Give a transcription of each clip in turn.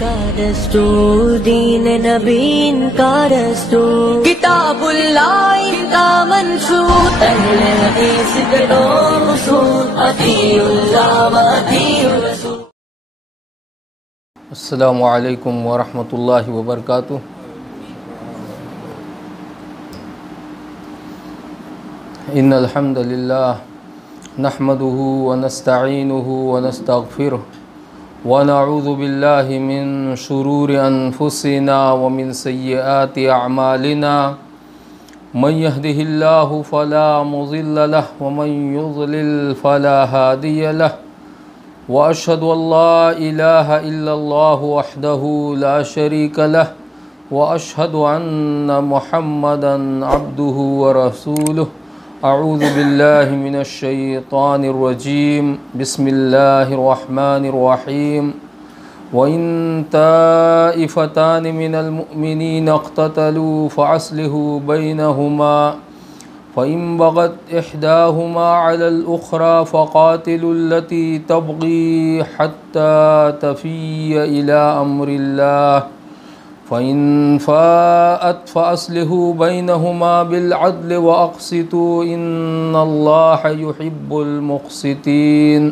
کا دستور، دین نبی کا دستور، کتاب اللہ کا منشور، اہل حدیث کے دو اصول، اطیعوا اللہ و اطیعوا الرسول۔ السلام علیکم ورحمۃ اللہ وبرکاتہ۔ ان الحمد للہ نحمده ونستعینه ونستغفره ونعوذ باللہ من شرور انفسنا ومن سیئات اعمالنا، من يهده الله فلا مضل له ومن يضلل فلا هادي له، واشهد ان لا اله الا الله وحده لا شريك له، واشهد ان محمدا عبده ورسوله۔ اعوذ باللہ من الشیطان الرجیم، بسم اللہ الرحمن الرحیم۔ وَإِن طَائِفَتَانِ مِنَ الْمُؤْمِنِينَ اقْتَتَلُوا فَأَصْلِحُوا بَيْنَهُمَا، فَإِن بَغَتْ إِحْدَاهُمَا عَلَى الْأُخْرَى فَقَاتِلُوا الَّتِي تَبْغِي حَتَّى تَفِيَّ إِلَى أَمْرِ اللَّهِ، فَإِن فَاءَتْ فَأَصْلِحُوا بَيْنَهُمَا بِالْعَدْلِ وَأَقْسِطُوا إِنَّ اللَّهَ يُحِبُّ الْمُقْسِطِينَ۔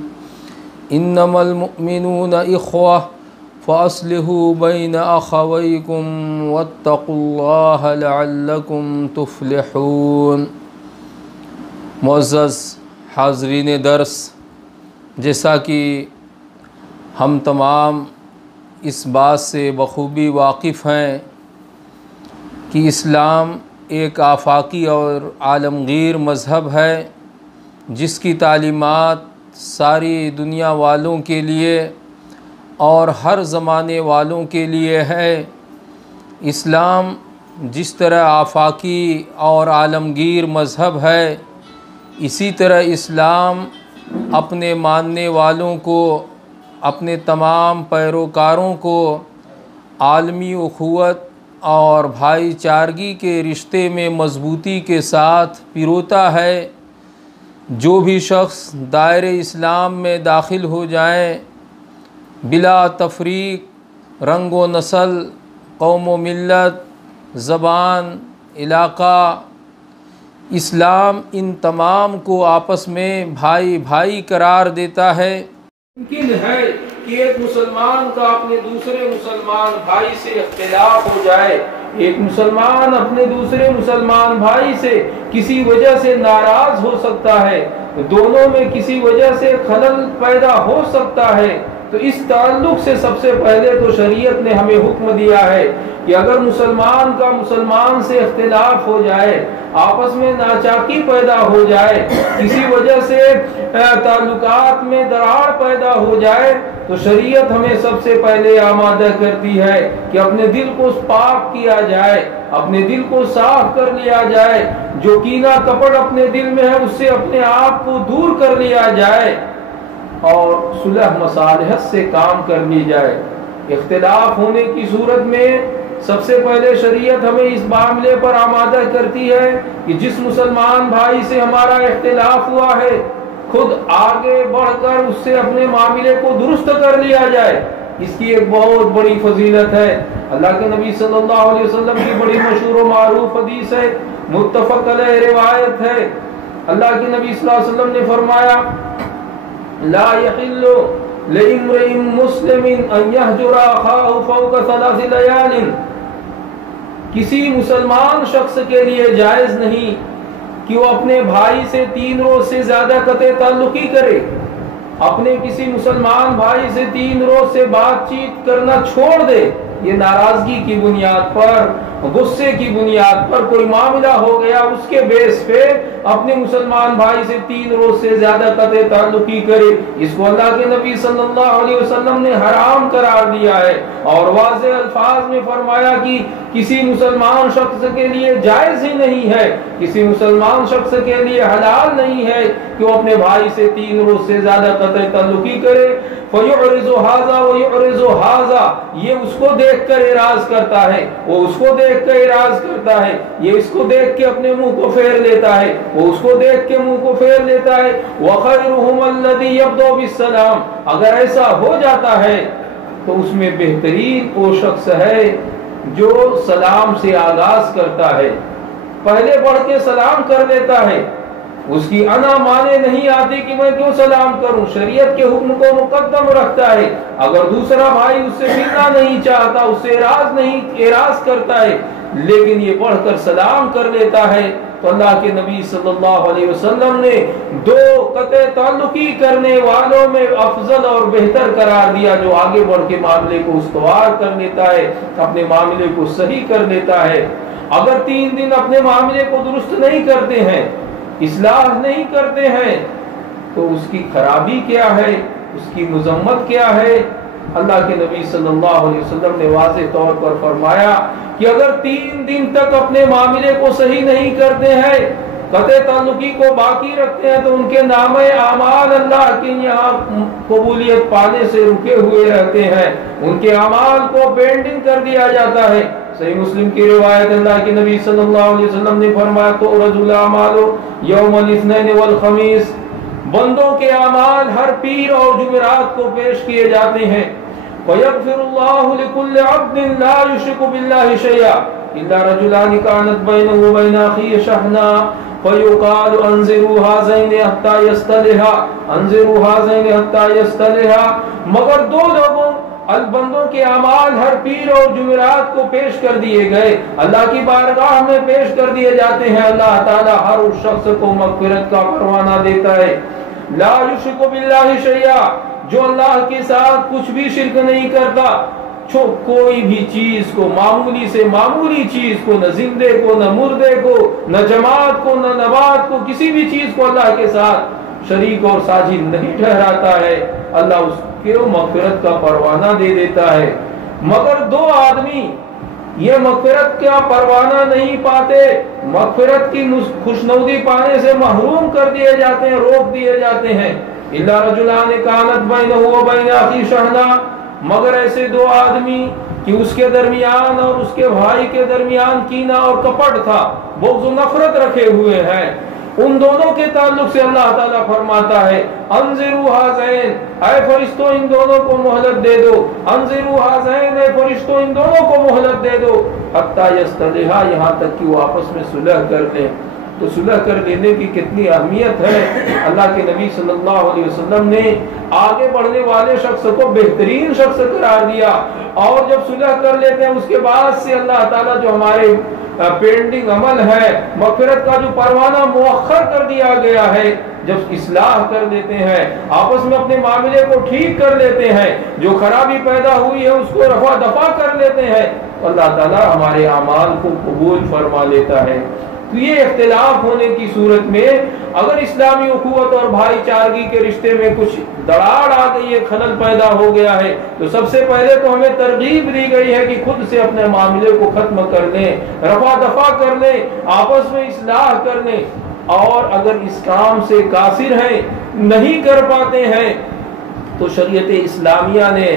إِنَّمَا الْمُؤْمِنُونَ إِخْوَةٌ فَأَصْلِحُوا بَيْنَ أَخَوَيْكُمْ وَاتَّقُوا اللَّهَ لَعَلَّكُمْ تُفْلِحُونَ۔ معزز حاضرین درس، جیسا کہ ہم تمام اس بات سے بخوبی واقف ہیں کہ اسلام ایک آفاقی اور عالمگیر مذہب ہے جس کی تعلیمات ساری دنیا والوں کے لیے اور ہر زمانے والوں کے لیے ہے۔ اسلام جس طرح آفاقی اور عالمگیر مذہب ہے، اسی طرح اسلام اپنے ماننے والوں کو، اپنے تمام پیروکاروں کو عالمی اخوت اور بھائی چارگی کے رشتے میں مضبوطی کے ساتھ پروتا ہے۔ جو بھی شخص دائرہ اسلام میں داخل ہو جائیں، بلا تفریق رنگ و نسل، قوم و ملت، زبان، علاقہ، اسلام ان تمام کو آپس میں بھائی بھائی قرار دیتا ہے۔ ممکن ہے کہ ایک مسلمان کا اپنے دوسرے مسلمان بھائی سے اختلاف ہو جائے، ایک مسلمان اپنے دوسرے مسلمان بھائی سے کسی وجہ سے ناراض ہو سکتا ہے، دونوں میں کسی وجہ سے خلل پیدا ہو سکتا ہے۔ تو اس تعلق سے سب سے پہلے تو شریعت نے ہمیں حکم دیا ہے کہ اگر مسلمان کا مسلمان سے اختلاف ہو جائے، آپس میں ناچاکی پیدا ہو جائے، کسی وجہ سے تعلقات میں دراڑ پیدا ہو جائے، تو شریعت ہمیں سب سے پہلے آمادہ کرتی ہے کہ اپنے دل کو پاک کیا جائے، اپنے دل کو صاف کر لیا جائے، جو کینہ کپٹ اپنے دل میں ہے اس سے اپنے آپ کو دور کر لیا جائے اور صلح مصالحت سے کام کر لی جائے۔ اختلاف ہونے کی صورت میں سب سے پہلے شریعت ہمیں اس معاملے پر آمادہ کرتی ہے کہ جس مسلمان بھائی سے ہمارا اختلاف ہوا ہے، خود آگے بڑھ کر اس سے اپنے معاملے کو درست کر لیا جائے۔ اس کی ایک بہت بڑی فضیلت ہے۔ اللہ کے نبی صلی اللہ علیہ وسلم کی بڑی مشہور و معروف حدیث ہے، متفق علیہ روایت ہے۔ اللہ کے نبی صلی اللہ علیہ وسلم نے فرمایا، لا يحل لامرئ مسلم ان يهجر اخاه فوق 3 ليال، کسی مسلمان شخص کے لیے جائز نہیں کہ وہ اپنے بھائی سے 3 روز سے زیادہ قطع تعلقی کرے، اپنے کسی مسلمان بھائی سے 3 روز سے بات چیت کرنا چھوڑ دے۔ یہ ناراضگی کی بنیاد پر، غصے کی بنیاد پر کوئی معاملہ ہو گیا، اس کے بیس پہ اپنے مسلمان بھائی سے 3 روز سے زیادہ قطع تعلقی کرے، اس کو اللہ کے نبی صلی اللہ علیہ وسلم نے حرام قرار دیا ہے اور واضح الفاظ میں فرمایا کہ کسی مسلمان شخص کے لیے جائز ہی نہیں ہے، کسی مسلمان شخص کے لیے حلال نہیں ہے کہ وہ اپنے بھائی سے 3 روز سے زیادہ قطع تعلقی کرے۔ فَيُعْرِضُ هَذَا وَيُعْرِضُ هَذَا، یہ اس کو دیکھ کر اعراض کرتا ہے، وہ اس کو دیکھ کر اعراض کرتا ہے، یہ اس کو دیکھ کے اپنے منہ کو پھیر لیتا ہے، وہ اس کو دیکھ کے منہ کو پھیر لیتا ہے۔ وَخَيْرُهُمَ الَّذِي يَبْدَأُ بِالسَّلَامِ، اگر ایسا ہو جاتا ہے تو اس میں بہترین وہ شخص ہے جو سلام سے آغاز کرتا ہے، پہلے بڑھ کے سلام کر لیتا ہے، اس کی انا مانے نہیں آتی کہ میں کیوں سلام کروں، شریعت کے حکم کو مقدم رکھتا ہے۔ اگر دوسرا بھائی اس سے ملنا نہیں چاہتا، اس سے اعراض کرتا ہے، لیکن یہ بڑھ کر سلام کر لیتا ہے، تو اللہ کے نبی صلی اللہ علیہ وسلم نے دو قطع تعلقی کرنے والوں میں افضل اور بہتر قرار دیا، جو آگے بڑھ کے معاملے کو استوار کر لیتا ہے، اپنے معاملے کو صحیح کر لیتا ہے۔ اگر 3 دن اپنے معاملے کو درست نہیں کرتے ہیں، اصلاح نہیں کرتے ہیں، تو اس کی خرابی کیا ہے، اس کی مذمت کیا ہے؟ اللہ کے نبی صلی اللہ علیہ وسلم نے واضح طور پر فرمایا کہ اگر 3 دن تک اپنے معاملے کو صحیح نہیں کرتے ہیں، قطع تعلقی کو باقی رکھتے ہیں، تو ان کے نامہ اعمال اللہ کے یہاں قبولیت پانے سے رکے ہوئے رہتے ہیں، ان کے اعمال کو پینڈنگ کر دیا جاتا ہے۔ صحیح مسلم کی روایت، اللہ کے نبی صلی اللہ علیہ وسلم نے فرمایا تو رجل اعمال یوم الاثنین والخمیس، بندوں کے اعمال ہر پیر اور جمعرات کو پیش کیے جاتے ہیں۔ وَيَغْفِرُ اللَّهُ لِكُلِّ عَبْدٍ لَا يُشْرِكُ بِاللَّهِ شَيْئًا إِلَّا رَجُلَانِ كَانَتْ بَيْنَهُ وَبَيْنَ أَخِيهِ شَحْنَةٌ فَيُقَالُ أَنظِرُوا هَذَيْنِ حَتَّى يَصْطَلِحَا أَنظِرُوا هَذَيْنِ حَتَّى يَصْطَلِحَا، مگر دو لوگوں بندوں کے اعمال ہر پیر اور جمعرات کو پیش کر دیے گئے، اللہ کی بارگاہ میں پیش کر دیے جاتے ہیں۔ اللہ تعالیٰ ہر اس شخص کو مغفرت کا پروانہ دیتا ہے۔ لا یشرک باللہ شیئا، جو اللہ کے ساتھ کچھ بھی شرک نہیں کرتا، کوئی بھی چیز کو، معمولی سے معمولی چیز کو، نہ زندے کو، نہ مردے کو، نہ جماعت کو، نہ نبات کو، کسی بھی چیز کو اللہ کے ساتھ شریک اور ساجد نہیں ٹھہراتا ہے، اللہ اس کو مغفرت کا پروانہ دے دیتا ہے۔ مگر 2 آدمی یہ مغفرت کا پروانہ نہیں پاتے، مغفرت کی خوشنودی پانے سے محروم کر دیے جاتے ہیں، روک دیے جاتے ہیں۔ الا رجلان كانت بينه وبين اخيه شحناء، مگر ایسے 2 آدمی کہ اس کے درمیان اور اس کے بھائی کے درمیان کینہ اور کپٹ تھا، بغض و نفرت رکھے ہوئے ہیں، ان دونوں کے تعلق سے اللہ تعالیٰ فرماتا ہے انظروا هذین، اے فرشتوں ان دونوں کو مہلت دے دو، انظروا هذین، اے فرشتوں ان دونوں کو مہلت دے دو، حتی یصطلحا، یہاں تک کہ وہ آپس میں صلح کر لیں۔ تو صلح کر لینے کی کتنی اہمیت ہے۔ اللہ کے نبی صلی اللہ علیہ وسلم نے آگے بڑھنے والے شخص کو بہترین شخص قرار دیا، اور جب صلح کر لیتے ہیں اس کے بعد سے اللہ تعالیٰ جو ہمارے پینڈنگ عمل ہے، مغفرت کا جو پروانہ مؤخر کر دیا گیا ہے، جب اصلاح کر دیتے ہیں، آپس میں اپنے معاملے کو ٹھیک کر لیتے ہیں، جو خرابی پیدا ہوئی ہے اس کو رفع دفع کر لیتے ہیں، اللہ تعالیٰ ہمارے اعمال کو قبول فرما لیتا ہے۔ تو یہ اختلاف ہونے کی صورت میں اگر اسلامی اخوت اور بھائی چارگی کے رشتے میں کچھ دراڑ آ گئی ہے، خلل پیدا ہو گیا ہے، تو سب سے پہلے تو ہمیں ترغیب دی گئی ہے کہ خود سے اپنے معاملے کو ختم کر لیں، رفع دفع کر لیں، آپس میں اصلاح کر لیں، اور اگر اس کام سے قاصر ہیں، نہیں کر پاتے ہیں، تو شریعت اسلامیہ نے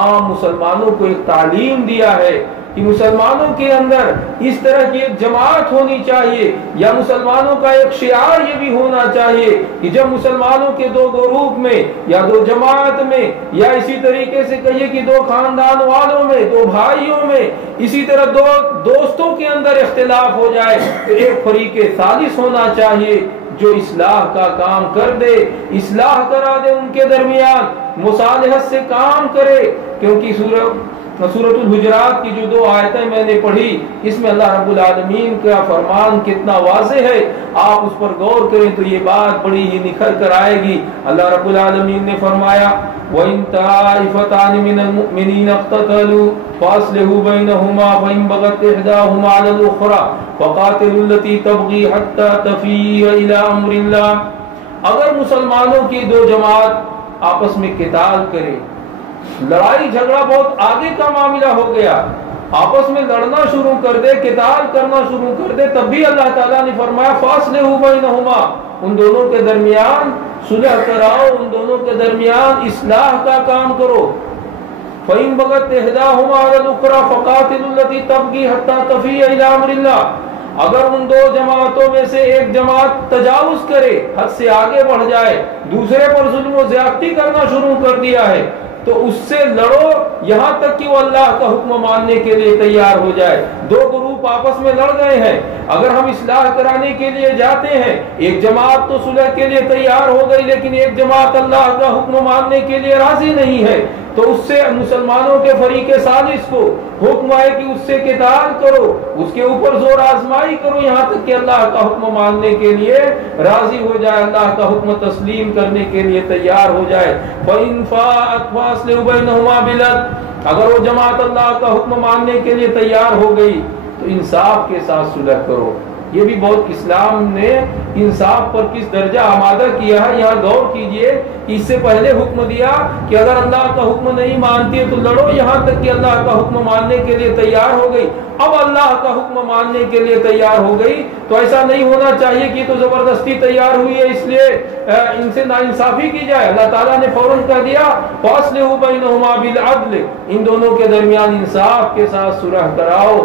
عام مسلمانوں کو ایک تعلیم دیا ہے کہ مسلمانوں کے اندر اس طرح کی ایک جماعت ہونی چاہیے، یا مسلمانوں کا ایک شعار یہ بھی ہونا چاہیے کہ جب مسلمانوں کے 2 گروپ میں یا 2 جماعت میں، یا اسی طریقے سے کہیے کہ 2 خاندان والوں میں، 2 بھائیوں میں، اسی طرح 2 دوستوں کے اندر اختلاف ہو جائے، تو ایک فریق ثالث ہونا چاہیے جو اصلاح کا کام کر دے، اصلاح کرا دے ان کے درمیان، مصالحت سے کام کرے۔ کیونکہ سورۃ الحجرات کی جو 2 آیتیں میں نے پڑھی، اس میں اللہ رب العالمین کا فرمان کتنا واضح ہے، آپ اس پر غور کریں تو یہ بات بڑی ہی نکھر کر آئے گی۔ اللہ رب العالمین نے فرمایا وَإِن طَائِفَتَانِ مِنَ الْمُؤْمِنِينَ اقْتَتَلُوا فَأَصْلِحُوا بَيْنَهُمَا فَإِن بَغَتْ إِحْدَاهُمَا عَلَى الْأُخْرَى فَقَاتِلُوا الَّتِي تَبْغِي حَتَّى تَفِيءَ إِلَى أَمْرِ اللَّهِ، اگر مسلمانوں کی 2 جماعت آپس میں قتال کرے، لڑائی جھگڑا بہت آگے کا معاملہ ہو گیا، آپس میں لڑنا شروع کر دے، قتال کرنا شروع کر دے، تب بھی اللہ تعالیٰ نے فرمایا فاصلحوا بینہما، ان دونوں کے درمیان صلح کراؤ، ان دونوں کے درمیان اصلاح کا کام کرو۔ فَإِن بَغَتْ إِحْدَاهُمَا عَلَى الْأُخْرَى فَقَاتِلُوا الَّتِي تَبْغِي حَتَّى تَفِيءَ إِلَى أَمْرِ اللَّهِ، اگر ان 2 جماعتوں میں سے ایک جماعت تجاوز کرے، حد سے آگے بڑھ جائے، دوسرے پر ظلم و زیادتی کرنا شروع کر دیا ہے، تو اس سے لڑو یہاں تک کہ وہ اللہ کا حکم ماننے کے لیے تیار ہو جائے۔ دو گروپ آپس میں لڑ گئے ہیں، اگر ہم اصلاح کرانے کے لیے جاتے ہیں، ایک جماعت تو صلح کے لیے تیار ہو گئی لیکن ایک جماعت اللہ کا حکم ماننے کے لیے راضی نہیں ہے، تو اس سے مسلمانوں کے فریق سازش کو حکم ہے کہ اس سے قتال کرو، اس کے اوپر زور آزمائی کرو یہاں تک کہ اللہ کا حکم ماننے کے لیے راضی ہو جائے، اللہ کا حکم تسلیم کرنے کے لیے تیار ہو جائے۔ فَإِنْ فَاءَتْ فَأَصْلِحُوا بَيْنَهُمَا بِالْعَدْلِ، اگر وہ جماعت اللہ کا حکم ماننے کے لیے تیار ہو گئی تو انصاف کے ساتھ صلح کرو۔ یہ بھی بہت اسلام نے انصاف پر کس درجہ آمادہ کیا ہے، یہاں غور کیجئے کہ اس سے پہلے حکم دیا کہ اگر اللہ کا حکم نہیں مانتی ہے تو لڑو یہاں تک کہ اللہ کا حکم ماننے کے لیے تیار ہو گئی۔ اب اللہ کا حکم ماننے کے لیے تیار ہو گئی تو ایسا نہیں ہونا چاہیے کہ تو زبردستی تیار ہوئی ہے اس لیے ان سے ناانصافی کی جائے۔ اللہ تعالیٰ نے فوراً کہہ دیا فَأَصْلِحُوا بَيْنَهُمَا بِالْعَدْلِ، ان دونوں کے درمیان انصاف کے ساتھ صلح کراؤ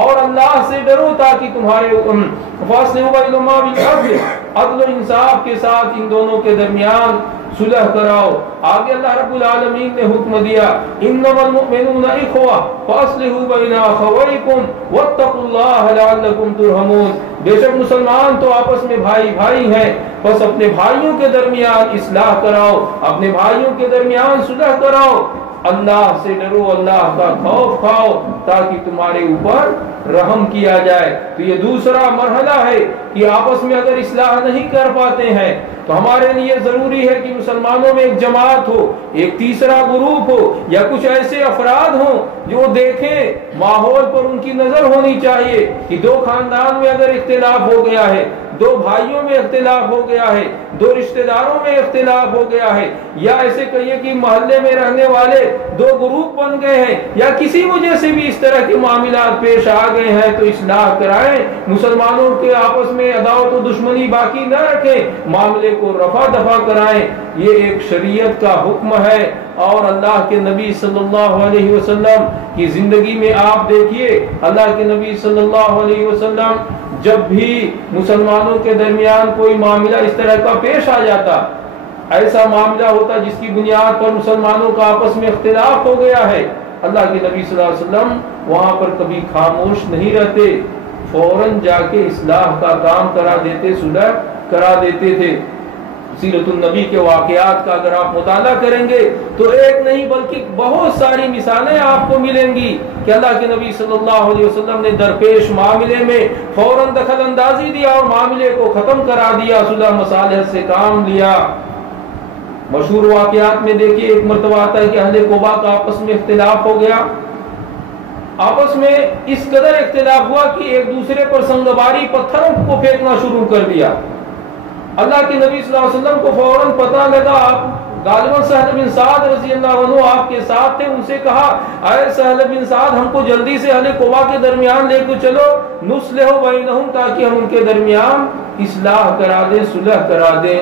اور اللہ سے ڈرو تاکہ تمہارے فَأَصْلِحُوا بَيْنَهُمَا بِالْعَدْلِ، عدل و انصاف کے ساتھ ان دونوں کے درمیان صلح کراؤ۔ آگے اللہ رب العالمین نے حکم دیا انما المؤمنون اخوہ فاصلحوا بین اخویکم واتقوا اللہ لعلکم ترحمون، بے شک مسلمان تو آپس میں بھائی بھائی ہیں، بس اپنے بھائیوں کے درمیان اصلاح کراؤ، اپنے بھائیوں کے درمیان صلح کراؤ، اللہ سے ڈرو، اللہ کا خوف کھاؤ تاکہ تمہارے اوپر رحم کیا جائے۔ تو یہ دوسرا مرحلہ ہے کہ آپس میں اگر اصلاح نہیں کر پاتے ہیں تو ہمارے لیے ضروری ہے کہ مسلمانوں میں ایک جماعت ہو، ایک تیسرا گروپ ہو یا کچھ ایسے افراد ہوں جو دیکھیں، ماحول پر ان کی نظر ہونی چاہیے کہ دو خاندان میں اگر اختلاف ہو گیا ہے، دو بھائیوں میں اختلاف ہو گیا ہے، دو رشتہ داروں میں اختلاف ہو گیا ہے، یا ایسے کہیے کہ محلے میں رہنے والے دو گروپ بن گئے ہیں یا کسی وجہ سے بھی اس طرح کے معاملات پیش آ گئے ہیں تو اصلاح کرائیں، مسلمانوں کے آپس میں عداوت و دشمنی باقی نہ رکھیں، معاملے کو رفع دفع کرائیں۔ یہ ایک شریعت کا حکم ہے اور اللہ کے نبی صلی اللہ علیہ وسلم کی زندگی میں آپ دیکھیے، اللہ کے نبی صلی اللہ علیہ وسلم جب بھی مسلمانوں کے درمیان کوئی معاملہ اس طرح کا پیش آ جاتا، ایسا معاملہ ہوتا جس کی بنیاد پر مسلمانوں کا آپس میں اختلاف ہو گیا ہے، اللہ کے نبی صلی اللہ علیہ وسلم وہاں پر کبھی خاموش نہیں رہتے، فوراً جا کے اصلاح کا کام کرا دیتے، صلح کرا دیتے تھے۔ سیرت النبی کے واقعات کا اگر آپ مطالعہ کریں گے تو ایک نہیں بلکہ بہت ساری مثالیں آپ کو ملیں گی کہ اللہ کے نبی صلی اللہ علیہ وسلم نے درپیش معاملے میں فوراً دخل اندازی دیا اور معاملے کو ختم کرا دیا، صلح مصالحت سے کام لیا۔ مشہور واقعات میں دیکھیے ایک مرتبہ آتا ہے کہ اہل قباء کا آپس میں اختلاف ہو گیا، آپس میں اس قدر اختلاف ہوا کہ ایک دوسرے پر سنگباری پتھروں کو پھینکنا شروع کر دیا۔ اللہ کے نبی صلی اللہ علیہ وسلم کو فوراً پتہ لگا، آپ غالباً سہل بن سعد رضی اللہ عنہ آپ کے ساتھ تھے، ان سے کہا اے سہل بن سعد ہم کو جلدی سے اہل قباء کے درمیان لے کے چلو، نصلح بینہم، تاکہ ہم ان کے درمیان اصلاح کرا دیں، صلح کرا دیں۔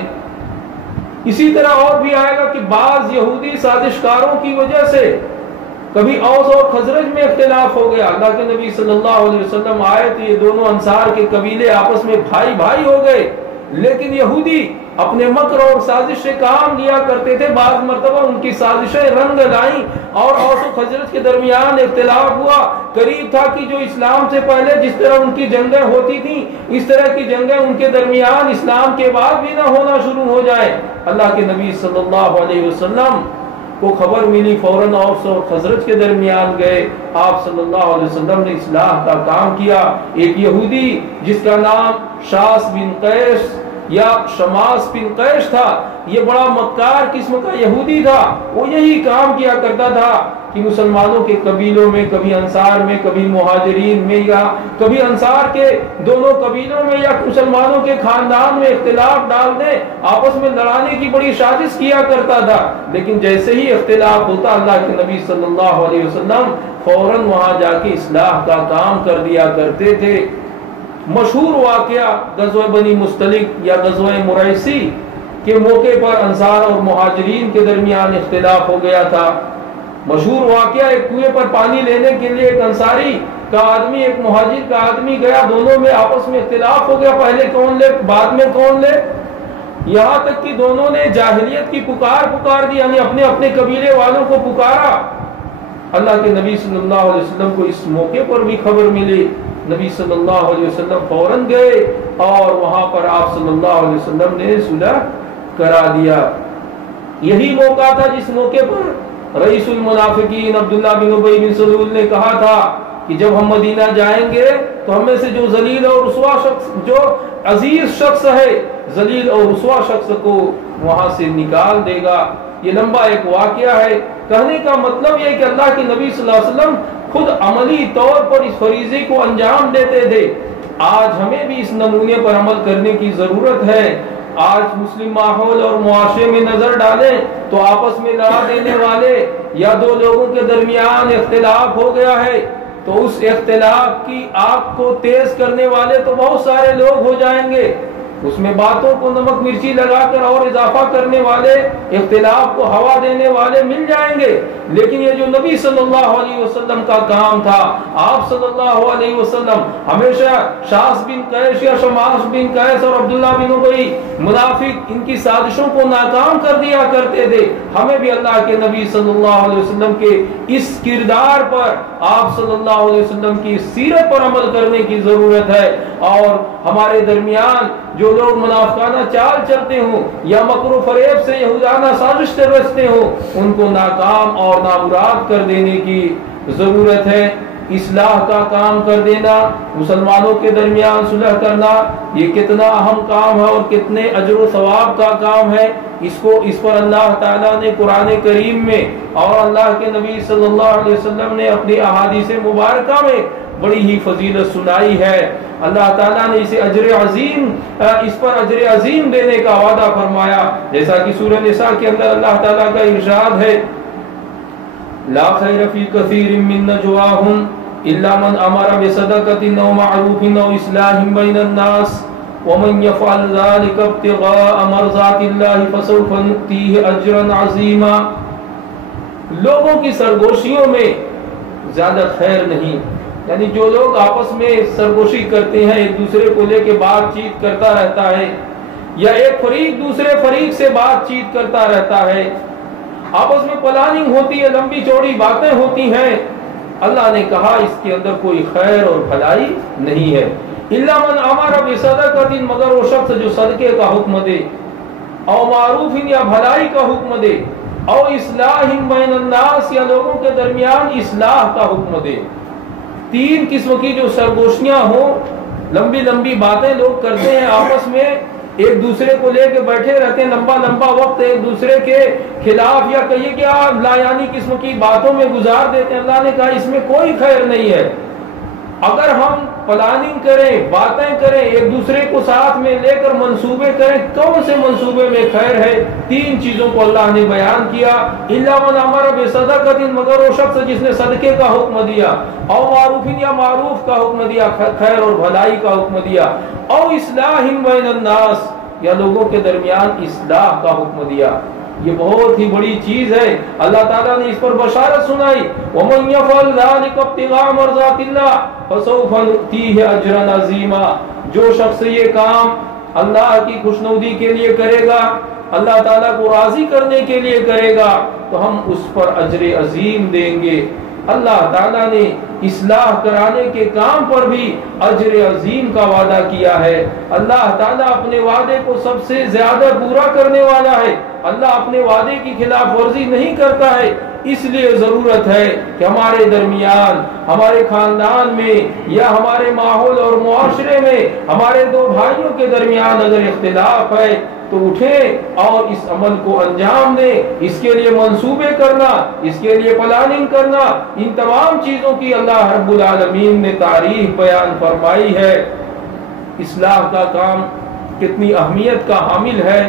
اسی طرح اور بھی آئے گا کہ بعض یہودی سازشکاروں کی وجہ سے کبھی اوس اور خزرج میں اختلاف ہو گیا، اللہ کے نبی صلی اللہ علیہ وسلم آئے تو یہ دونوں انصار کے قبیلے آپس میں بھائی بھائی ہو گئے، لیکن یہودی اپنے مکر اور سازش سے کام لیا کرتے تھے، بعض مرتبہ ان کی سازشیں رنگ لائیں اور اوس و خزرج کے درمیان اختلاف ہوا، قریب تھا کہ جو اسلام سے پہلے جس طرح ان کی جنگیں ہوتی تھیں اس طرح کی جنگیں ان کے درمیان اسلام کے بعد بھی نہ ہونا شروع ہو جائے۔ اللہ کے نبی صلی اللہ علیہ وسلم کو خبر ملی، فوراً اوس اور خزرج کے درمیان گئے، آپ صلی اللہ علیہ وسلم نے اصلاح کا کام کیا۔ ایک یہودی جس کا نام شاس بن قیس یا شماس بن قیس تھا، یہ بڑا مکار قسم کا یہودی تھا، وہ یہی کام کیا کرتا تھا کہ مسلمانوں کے قبیلوں میں، کبھی انصار میں، کبھی مہاجرین میں، یا کبھی انصار کے دونوں قبیلوں میں یا مسلمانوں کے خاندان میں اختلاف ڈال دے، آپس میں لڑانے کی بڑی سازش کیا کرتا تھا، لیکن جیسے ہی اختلاف ہوتا اللہ کے نبی صلی اللہ علیہ وسلم فوراً وہاں جا کے اصلاح کا کام کر دیا کرتے تھے۔ مشہور واقعہ غزوہ بنی مستلق یا غزوہ مریسی کے موقع پر انصار اور مہاجرین کے درمیان اختلاف ہو گیا تھا۔ مشہور واقعہ، ایک کنویں پر پانی لینے کے لیے ایک انصاری کا آدمی ایک مہاجر کا آدمی گیا، دونوں میں آپس میں اختلاف ہو گیا، پہلے کون لے بعد میں کون لے، یہاں تک کہ دونوں نے جاہلیت کی پکار دی، یعنی اپنے اپنے قبیلے والوں کو پکارا۔ اللہ کے نبی صلی اللہ علیہ وسلم کو اس موقع پر بھی خبر ملی، نبی صلی اللہ علیہ وسلم فوراً گئے اور وہاں پر آپ صلی اللہ علیہ وسلم نے صلح کرا دیا۔ یہی موقع تھا جس موقع پر رئیس المنافقین عبداللہ بن ابی بن سلول نے کہا تھا کہ جب ہم مدینہ جائیں گے تو ہم میں سے جو ذلیل اور رسوا شخص، جو عزیز شخص ہے، ذلیل اور رسوا شخص کو وہاں سے نکال دے گا۔ یہ لمبا ایک واقعہ ہے۔ کہنے کا مطلب یہ کہ اللہ کے نبی صلی اللہ علیہ وسلم خود عملی طور پر اس فریضے کو انجام دیتے تھے۔ آج ہمیں بھی اس نمونے پر عمل کرنے کی ضرورت ہے۔ آج مسلم ماحول اور معاشرے میں نظر ڈالیں تو آپس میں لڑا دینے والے یا دو لوگوں کے درمیان اختلاف ہو گیا ہے تو اس اختلاف کی آگ کو تیز کرنے والے تو بہت سارے لوگ ہو جائیں گے، اس میں باتوں کو نمک مرچی لگا کر اور اضافہ کرنے والے، اختلاف کو ہوا دینے والے مل جائیں گے۔ لیکن یہ جو نبی صلی اللہ علیہ وسلم کا کام تھا، آپ صلی اللہ علیہ وسلم ہمیشہ شاس بن قیس یا شماس بن قیس اور عبداللہ بن ابی منافق ان کی سازشوں کو ناکام کر دیا کرتے تھے۔ ہمیں بھی اللہ کے نبی صلی اللہ علیہ وسلم کے اس کردار پر، آپ صلی اللہ علیہ وسلم کی سیرت پر عمل کرنے کی ضرورت ہے، اور ہمارے درمیان جو لوگ منافقانہ چال چلتے ہوں یا مکر و فریب سے یہودانہ سازش سے رچتے ہوں، ان کو ناکام اور نامراد کر دینے کی ضرورت ہے۔ اصلاح کا کام کر دینا، مسلمانوں کے درمیان صلح کرنا، یہ کتنا اہم کام ہے اور کتنے اجر و ثواب کا کام ہے۔ اس پر اللہ تعالیٰ نے قرآن کریم میں اور اللہ کے نبی صلی اللہ علیہ وسلم نے اپنی احادیث مبارکہ میں بڑی ہی فضیلت سنائی ہے۔ اللہ تعالیٰ نے اس پر اجر عظیم دینے کا وعدہ فرمایا، جیسا کہ سورہ نساء کے اندر اللہ تعالیٰ کا ارشاد ہے، لا خیر فی کثیر من نجواہم الا من امر بصدقۃ او معروف او اصلاح بین الناس ومن يفعل ذلك ابتغاء مرضات الله فسوف نؤتیہ اجرا عظیما۔ لوگوں کی سرگوشیوں میں زیادہ خیر نہیں، یعنی جو لوگ آپس میں سرگوشی کرتے ہیں، ایک دوسرے کو لے کے بات چیت کرتا رہتا ہے، یا ایک فریق دوسرے فریق سے بات چیت کرتا رہتا ہے، آپس میں پلاننگ ہوتی ہے، لمبی چوڑی باتیں ہوتی ہیں، اللہ نے کہا اس کے اندر کوئی خیر اور بھلائی نہیں ہے۔ الا من امر بصدقۃ، مگر وہ شخص جو صدقے کا حکم دے، او معروف یا بھلائی کا حکم دے، او اصلاح بین الناس یا لوگوں کے درمیان اصلاح کا حکم دے۔ تین قسم کی جو سرگوشیاں ہوں، لمبی لمبی باتیں لوگ کرتے ہیں آپس میں، ایک دوسرے کو لے کے بیٹھے رہتے ہیں لمبا لمبا وقت، ایک دوسرے کے خلاف یا کہیے کہ آپ لایانی قسم کی باتوں میں گزار دیتے ہیں۔ اللہ نے کہا اس میں کوئی خیر نہیں ہے۔ اگر ہم پلاننگ کریں، باتیں کریں، ایک دوسرے کو ساتھ میں لے کر منصوبے کریں، کون سے منصوبے میں خیر ہے؟ تین چیزوں کو اللہ نے بیان کیا، الا من امر بصدقۃ، مگر وہ شخص جس نے صدقے کا حکم دیا، او معروف یا معروف کا حکم دیا، خیر اور بھلائی کا حکم دیا، او اصلاح بین الناس یا لوگوں کے درمیان اصلاح کا حکم دیا۔ یہ بہت ہی بڑی چیز ہے، اللہ تعالیٰ نے اس پر بشارت سنائی، وَمَن يَفْعَلْ ذَلِكَ ابْتِغَاءَ مَرْضَاتِ اللَّهِ فَسَوْفَ نُؤْتِيهِ أَجْرًا عَظِيمًا۔ جو شخص یہ کام اللہ کی خوشنودی کے لیے کرے گا، اللہ تعالیٰ کو راضی کرنے کے لیے کرے گا، تو ہم اس پر اجر عظیم دیں گے۔ اللہ تعالیٰ نے اصلاح کرانے کے کام پر بھی اجر عظیم کا وعدہ کیا ہے۔ اللہ تعالیٰ اپنے وعدے کو سب سے زیادہ پورا کرنے والا ہے، اللہ اپنے وعدے کی خلاف ورزی نہیں کرتا ہے۔ اس لیے ضرورت ہے کہ ہمارے درمیان، ہمارے خاندان میں یا ہمارے ماحول اور معاشرے میں ہمارے دو بھائیوں کے درمیان اگر اختلاف ہے تو اٹھیں اور اس عمل کو انجام دیں، اس کے لیے منصوبے کرنا، اس کے لیے پلاننگ کرنا، ان تمام چیزوں کی اللہ رب العالمین نے تعریف بیان فرمائی ہے۔ اصلاح کا کام کتنی اہمیت کا حامل ہے،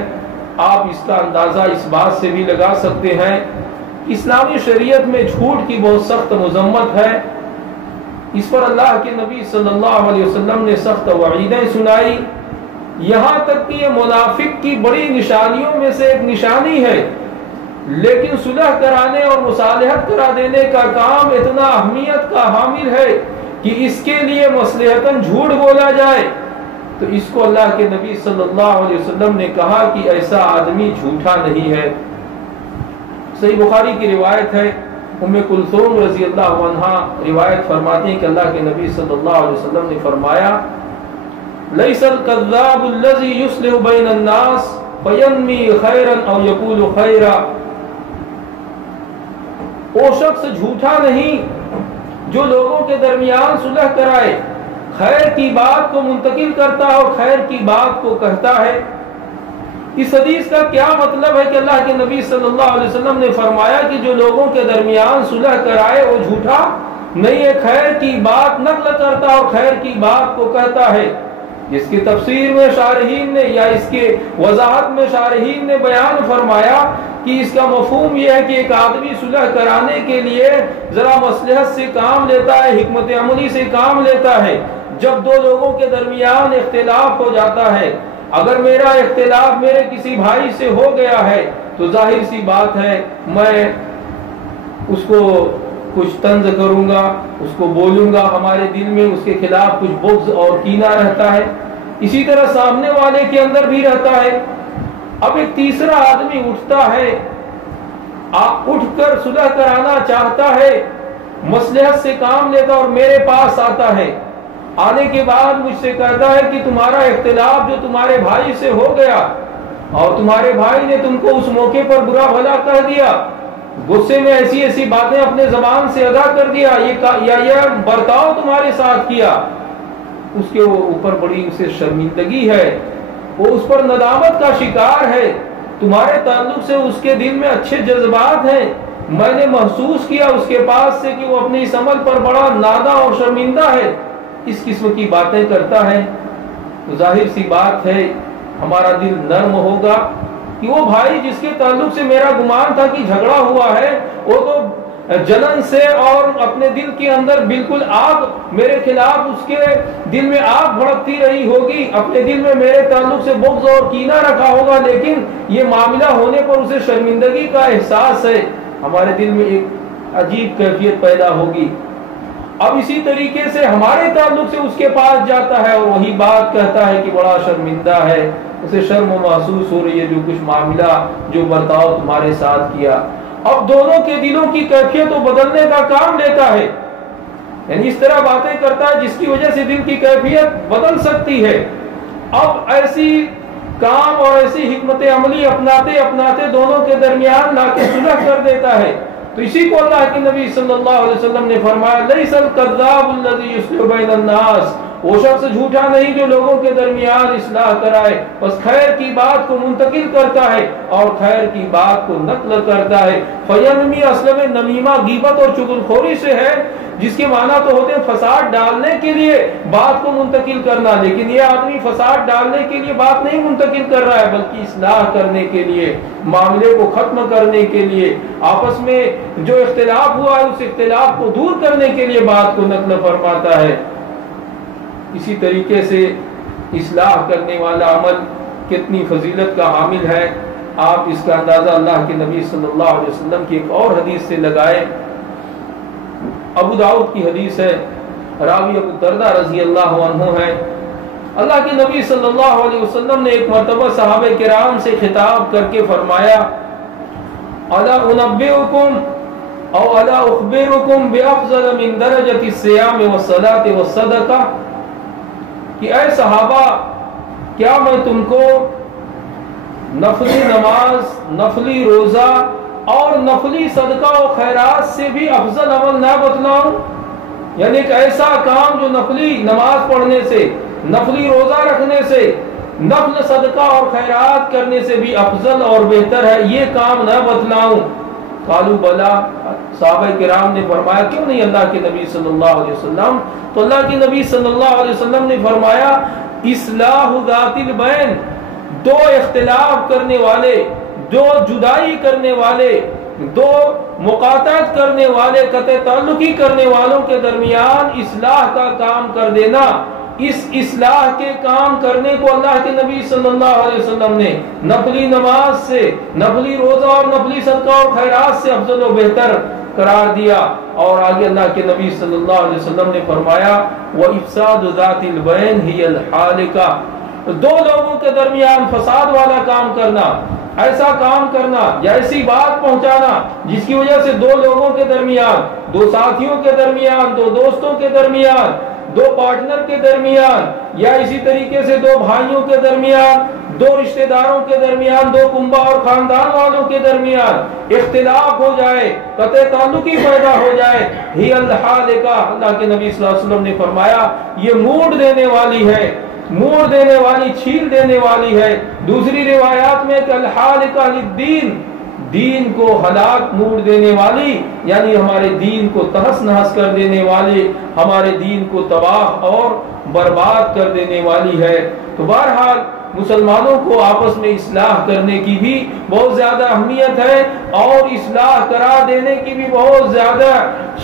آپ اس کا اندازہ اس بات سے بھی لگا سکتے ہیں۔ اسلامی شریعت میں جھوٹ کی بہت سخت مذمت ہے، اس پر اللہ کے نبی صلی اللہ علیہ وسلم نے سخت وعیدیں سنائی، یہاں تک کہ یہ منافق کی بڑی نشانیوں میں سے ایک نشانی ہے۔ لیکن صلح کرانے اور مصالحت کرا دینے کا کام اتنا اہمیت کا حامل ہے کہ اس کے لیے مصلحتاً جھوٹ بولا جائے، تو اس کو اللہ کے نبی صلی اللہ علیہ وسلم نے کہا کہ ایسا آدمی جھوٹا نہیں ہے۔ صحیح بخاری کی روایت ہے، ام کلثوم رضی اللہ عنہا روایت فرماتی ہیں کہ اللہ کے نبی صلی اللہ علیہ وسلم نے فرمایا لیس الکذاب الذی یصلح بین الناس فینمی خیرا او یقول خیرا، وہ شخص جھوٹا نہیں جو لوگوں کے درمیان صلح کرائے، خیر کی بات کو منتقل کرتا ہے اور خیر کی بات کو کہتا ہے۔ اس حدیث کا کیا مطلب ہے کہ اللہ کے نبی صلی اللہ علیہ وسلم نے فرمایا کہ جو لوگوں کے درمیان صلح کرائے وہ جھوٹا نہیں ہے، خیر کی بات نقل کرتا اور خیر کی بات کو کہتا ہے۔ جس کی تفسیر میں شارحین نے یا اس کے وضاحت میں شارحین نے بیان فرمایا کہ اس کا مفہوم یہ ہے کہ ایک آدمی صلح کرانے کے لیے ذرا مصلحت سے کام لیتا ہے، حکمت عملی سے کام لیتا ہے۔ جب دو لوگوں کے درمیان اختلاف ہو جاتا ہے، اگر میرا اختلاف میرے کسی بھائی سے ہو گیا ہے تو ظاہر سی بات ہے میں اس کو کچھ طنز کروں گا، اس کو بولوں گا، ہمارے دل میں اس کے خلاف کچھ بغض اور کینہ رہتا ہے، اسی طرح سامنے والے کے اندر بھی رہتا ہے۔ اب ایک تیسرا آدمی اٹھتا ہے، اٹھ کر صلح کرانا چاہتا ہے، مصلحت سے کام لیتا اور میرے پاس آتا ہے، آنے کے بعد مجھ سے کہتا ہے کہ تمہارا اختلاف جو تمہارے بھائی سے ہو گیا اور تمہارے بھائی نے تم کو اس موقع پر برا بھلا کہہ دیا، غصے میں ایسی ایسی باتیں اپنے زبان سے ادا کر دیا، یہ برتاؤ تمہارے ساتھ کیا، اس کے اوپر بڑی اسے شرمندگی ہے، وہ اس پر ندامت کا شکار ہے، تمہارے تعلق سے اس کے دل میں اچھے جذبات ہیں، میں نے محسوس کیا اس کے پاس سے کہ وہ اپنے اس عمل پر بڑا ناداں اور شرمندہ ہے، اس قسم کی باتیں کرتا ہے، تو ظاہر سی بات ہے ہمارا دل نرم ہوگا کہ وہ بھائی جس کے تعلق سے میرا گمان تھا کہ جھگڑا ہوا ہے، وہ تو جلن سے اور اپنے دل کے اندر بالکل آگ میرے خلاف اس کے دل میں آگ بھڑکتی رہی ہوگی، اپنے دل میں میرے تعلق سے بغض اور کینہ رکھا ہوگا، لیکن یہ معاملہ ہونے پر اسے شرمندگی کا احساس ہے، ہمارے دل میں ایک عجیب کیفیت پیدا ہوگی۔ اب اسی طریقے سے ہمارے تعلق سے اس کے پاس جاتا ہے اور وہی بات کہتا ہے کہ بڑا شرمندہ ہے، اسے شرم محسوس ہو رہی ہے جو کچھ معاملہ جو برتاؤ تمہارے ساتھ کیا۔ اب دونوں کے دلوں کی کیفیت کو بدلنے کا کام لیتا ہے، یعنی اس طرح باتیں کرتا ہے جس کی وجہ سے دل کی کیفیت بدل سکتی ہے۔ اب ایسی کام اور ایسی حکمت عملی اپناتے اپناتے دونوں کے درمیان لا کے صلح کر دیتا ہے، تو اسی کو اللہ کے نبی صلی اللہ علیہ وسلم نے فرمایا لیس الکذاب الذی یصلح بین الناس، وہ شخص جھوٹا نہیں جو لوگوں کے درمیان اصلاح کرائے، بس خیر کی بات کو منتقل کرتا ہے اور خیر کی بات کو نقل کرتا ہے۔ فینمی اصل میں نمیمہ غیبت اور چغلخوری سے ہے، جس کے معنی تو ہوتے ہیں فساد ڈالنے کے لیے بات کو منتقل کرنا، لیکن یہ آدمی فساد ڈالنے کے لیے بات نہیں منتقل کر رہا ہے بلکہ اصلاح کرنے کے لیے، معاملے کو ختم کرنے کے لیے، آپس میں جو اختلاف ہوا ہے اس اختلاف کو دور کرنے کے لیے بات کو نقل فرماتا ہے۔ اسی طریقے سے اصلاح کرنے والا عمل کتنی فضیلت کا حامل ہے، آپ اس کا اندازہ اللہ کے نبی صلی اللہ علیہ وسلم کی ایک اور حدیث سے لگائیں۔ ابو داؤد کی حدیث ہے، راوی ابو دردہ رضی اللہ عنہ ہے، اللہ کے نبی صلی اللہ علیہ وسلم نے ایک مرتبہ صحابہ کرام سے خطاب کر کے فرمایا الا انبئکم او الا اخبرکم بافضل من درجۃ الصیام والصلاۃ والصدقہ، کہ اے صحابہ کیا میں تم کو نفلی نماز، نفلی روزہ اور نفلی صدقہ و خیرات سے بھی افضل عمل نہ بتلاؤں، یعنی ایک ایسا کام جو نفلی نماز پڑھنے سے، نفلی روزہ رکھنے سے، نفل صدقہ اور خیرات کرنے سے بھی افضل اور بہتر ہے، یہ کام نہ بتلاؤں؟ قالوا بلا، صحابہ کرام نے فرمایا کیوں نہیں اللہ کے نبی صلی اللہ علیہ وسلم؟ تو اللہ کے نبی صلی اللہ علیہ وسلم نے فرمایا اصلاح ذات البین، دو اختلاف کرنے والے، دو جدائی کرنے والے، دو مقاطعت کرنے والے، قطع تعلقی کرنے والوں کے درمیان اصلاح کا کام کر دینا، اس اصلاح کے کام کرنے کو اللہ کے نبی صلی اللہ علیہ وسلم نے نفلی نماز سے، نفلی روزہ اور نفلی صدقہ اور خیرات سے افضل و بہتر قرار دیا۔ اور آگے اللہ کے نبی صلی اللہ علیہ وسلم نے فرمایا وَإِفْسَادُ ذَاتِ الْبَيْنِ هِيَ الْحَالِقَةُ، دو لوگوں کے درمیان فساد والا کام کرنا، ایسا کام کرنا یا ایسی بات پہنچانا جس کی وجہ سے دو لوگوں کے درمیان، دو ساتھیوں کے درمیان، دو دوستوں کے درمیان، دو پارٹنر کے درمیان، یا اسی طریقے سے دو بھائیوں کے درمیان، دو رشتہ داروں کے درمیان، دو کنبہ اور خاندان والوں کے درمیان اختلاف ہو جائے، قطع تعلقی پیدا ہو جائے، ہی الحالقہ، اللہ کے نبی صلی اللہ علیہ وسلم نے فرمایا یہ موڑ دینے والی ہے، موڑ دینے والی، چھیل دینے والی ہے۔ دوسری روایات میں کہ الحالقہ للدین، دین کو ہلاک، موڑ دینے والی، یعنی ہمارے دین کو تہس نہس کر دینے والی، ہمارے دین کو تباہ اور برباد کر دینے والی ہے۔ تو بہرحال مسلمانوں کو آپس میں اصلاح کرنے کی بھی بہت زیادہ اہمیت ہے، اور اصلاح کرا دینے کی بھی بہت زیادہ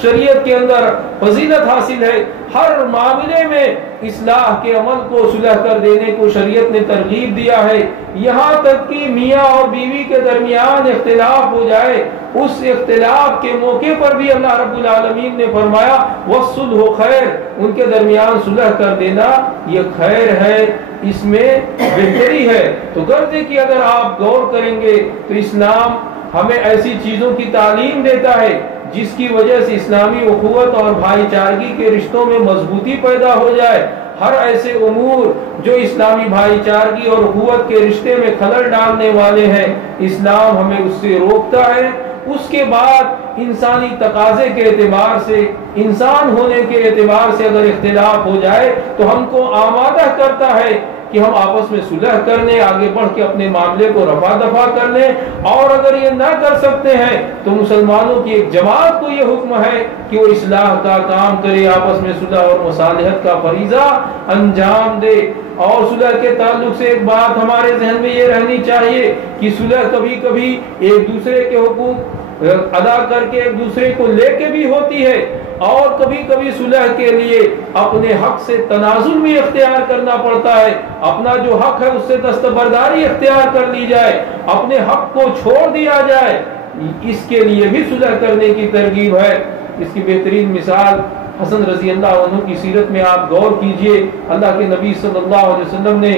شریعت کے اندر فضیلت حاصل ہے۔ ہر معاملے میں اصلاح کے عمل کو، صلح کر دینے کو شریعت نے ترغیب دیا ہے، یہاں تک کہ میاں اور بیوی کے درمیان اختلاف ہو جائے، اس اختلاف کے موقع پر بھی اللہ رب العالمین نے فرمایا وَالصُّلْحُ خیر، ان کے درمیان صلح کر دینا یہ خیر ہے، اس میں بہتری ہے۔ تو غرض کہ اگر آپ غور کریں گے تو اسلام ہمیں ایسی چیزوں کی تعلیم دیتا ہے جس کی وجہ سے اسلامی اخوت اور بھائی چارگی کے رشتوں میں مضبوطی پیدا ہو جائے۔ ہر ایسے امور جو اسلامی بھائی چارگی اور اخوت کے رشتے میں خلل ڈالنے والے ہیں، اسلام ہمیں اس سے روکتا ہے۔ اس کے بعد انسانی تقاضے کے اعتبار سے، انسان ہونے کے اعتبار سے اگر اختلاف ہو جائے تو ہم کو آمادہ کرتا ہے کہ ہم آپس میں صلح کر لیں، آگے بڑھ کے اپنے معاملے کو رفع دفع کر لیں، اور اگر یہ نہ کر سکتے ہیں تو مسلمانوں کی ایک جماعت کو یہ حکم ہے کہ وہ اصلاح کا کام کرے، آپس میں صلح اور مصالحت کا فریضہ انجام دے۔ اور صلح کے تعلق سے ایک بات ہمارے ذہن میں یہ رہنی چاہیے کہ صلح کبھی کبھی ایک دوسرے کے حقوق ادا کر کے ایک دوسرے کو لے کے بھی ہوتی ہے، اور کبھی کبھی صلح کے لیے اپنے حق سے تنازل بھی اختیار کرنا پڑتا ہے، اپنا جو حق ہے اس سے دستبرداری اختیار کر لی جائے، اپنے حق کو چھوڑ دیا جائے، اس کے لیے بھی صلح کرنے کی ترغیب ہے۔ اس کی بہترین مثال حسن رضی اللہ عنہ کی سیرت میں آپ غور کیجئے، اللہ کے نبی صلی اللہ علیہ وسلم نے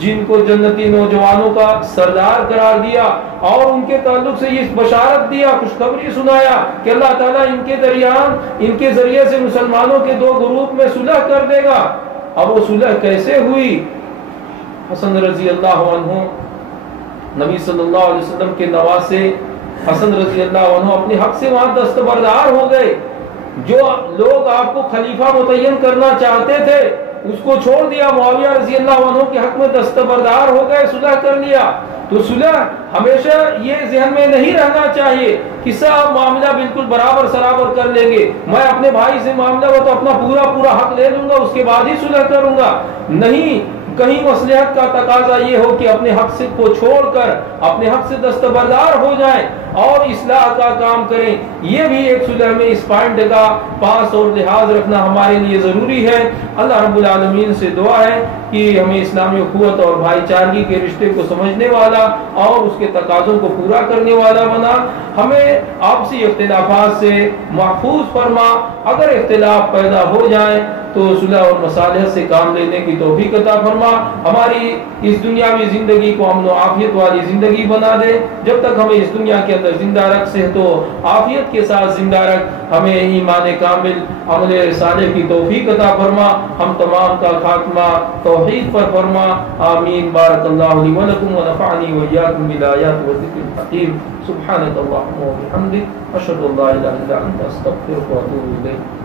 جن کو جنتی نوجوانوں کا سردار قرار دیا اور ان کے تعلق سے یہ بشارت دیا، خوشخبری سنایا کہ اللہ تعالیٰ ان کے ذریعے سے مسلمانوں کے دو گروپ میں صلح کر دے گا۔ اب وہ صلح کیسے ہوئی؟ حسن رضی اللہ عنہ نبی صلی اللہ علیہ وسلم کے نواسے حسن رضی اللہ عنہ اپنے حق سے وہاں دستبردار ہو گئے۔ جو لوگ آپ کو خلیفہ متعین کرنا چاہتے تھے اس کو چھوڑ دیا، معاویہ رضی اللہ عنہ کے حق میں دستبردار ہو گئے، صلح کر لیا۔ تو صلح ہمیشہ یہ ذہن میں نہیں رہنا چاہیے کہ سب معاملہ بالکل برابر سرابر کر لیں گے، میں اپنے بھائی سے معاملہ ہو تو اپنا پورا حق لے لوں گا، اس کے بعد ہی صلح کروں گا۔ نہیں، کہیں مصلحت کا تقاضا یہ ہو کہ اپنے حق سے کو چھوڑ کر اپنے حق سے دستبردار ہو جائیں اور اصلاح کا کام کریں۔ یہ بھی ایک صلح میں اس پوائنٹ کا پاس اور لحاظ رکھنا ہمارے لیے ضروری ہے۔ اللہ رب العالمین سے دعا ہے کہ ہمیں اسلامی اخوت اور بھائی چارگی کے رشتے کو سمجھنے والا اور اس کے تقاضوں کو پورا کرنے والا بنا، ہمیں آپسی اختلافات سے محفوظ فرما، اگر اختلاف پیدا ہو جائیں تو صلح اور مصالحت سے کام لینے کی توفیق عطا فرما، ہماری اس دنیاوی زندگی کو امن و عافیت والی زندگی بنا دے۔ جب تک ہمیں اس دنیا کے اندر زندہ رکھ، صحت و عافیت کے ساتھ زندہ رکھ، ہمیں ایمان کامل، عمل صالح کی توفیق عطا فرما، ہم تمام کا خاتمہ توحید پر فرما، آمین۔ بارک اللہ لی و لکم و نفعنی و ایاکم بالآیات و ذکر الحکیم۔ سبحانک اللہم و بحمدک، اشہد ان لا الہ الا انت، استغفرک و اتوب الیک۔